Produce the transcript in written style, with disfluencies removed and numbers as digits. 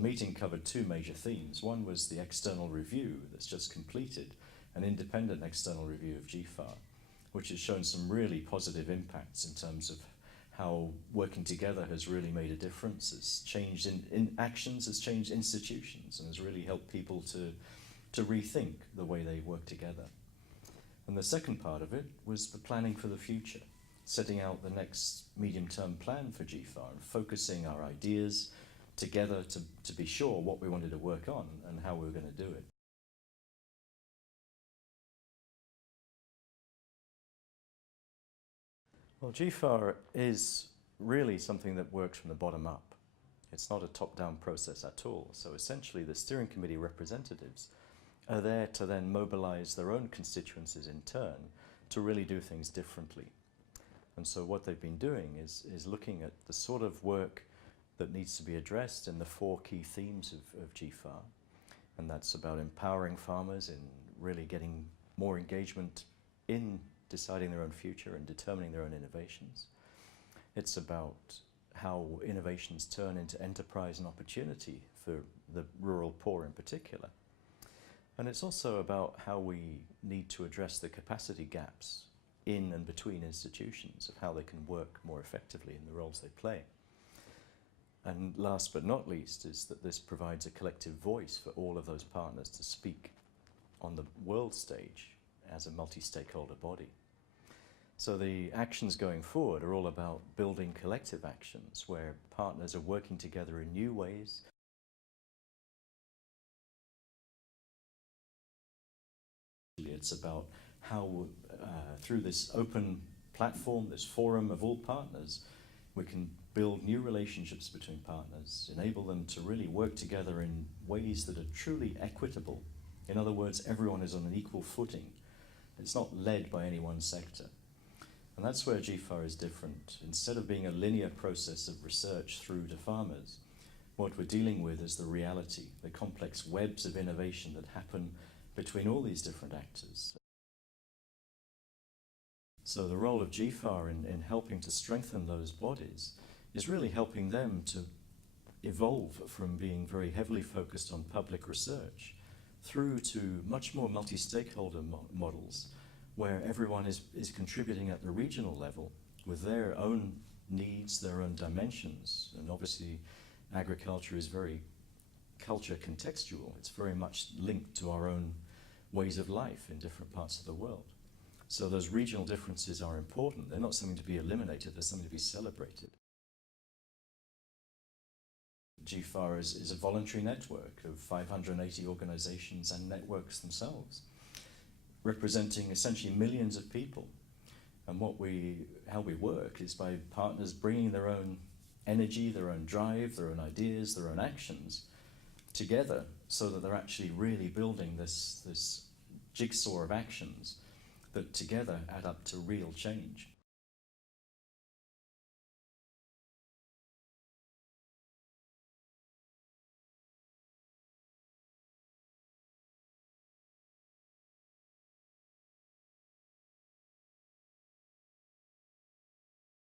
meeting covered two major themes. One was the external review that's just completed, an independent external review of GFAR, which has shown some really positive impacts in terms of how working together has really made a difference. It's changed in actions, it's changed institutions, and has really helped people to rethink the way they work together. And the second part of it was the planning for the future, setting out the next medium-term plan for GFAR and focusing our ideas together to be sure what we wanted to work on and how we were going to do it. Well, GFAR is really something that works from the bottom up. It's not a top-down process at all. So essentially the steering committee representatives are there to then mobilize their own constituencies in turn to really do things differently. And so what they've been doing is looking at the sort of work that needs to be addressed in the four key themes of GFAR. And that's about empowering farmers in really getting more engagement in deciding their own future and determining their own innovations. It's about how innovations turn into enterprise and opportunity for the rural poor in particular. And it's also about how we need to address the capacity gaps in and between institutions, of how they can work more effectively in the roles they play. And last but not least is that this provides a collective voice for all of those partners to speak on the world stage as a multi-stakeholder body. So the actions going forward are all about building collective actions where partners are working together in new ways. It's about how through this open platform, this forum of all partners, we can build new relationships between partners, enable them to really work together in ways that are truly equitable. In other words, everyone is on an equal footing. It's not led by any one sector. And that's where GFAR is different. Instead of being a linear process of research through to farmers, what we're dealing with is the reality, the complex webs of innovation that happen between all these different actors. So the role of GFAR in helping to strengthen those bodies is really helping them to evolve from being very heavily focused on public research through to much more multi-stakeholder models where everyone is contributing at the regional level with their own needs, their own dimensions. And obviously agriculture is very culture contextual. It's very much linked to our own ways of life in different parts of the world. So those regional differences are important. They're not something to be eliminated, they're something to be celebrated. GFAR is a voluntary network of 580 organizations and networks themselves, representing essentially millions of people. And how we work is by partners bringing their own energy, their own drive, their own ideas, their own actions together so that they're actually really building this jigsaw of actions that together add up to real change.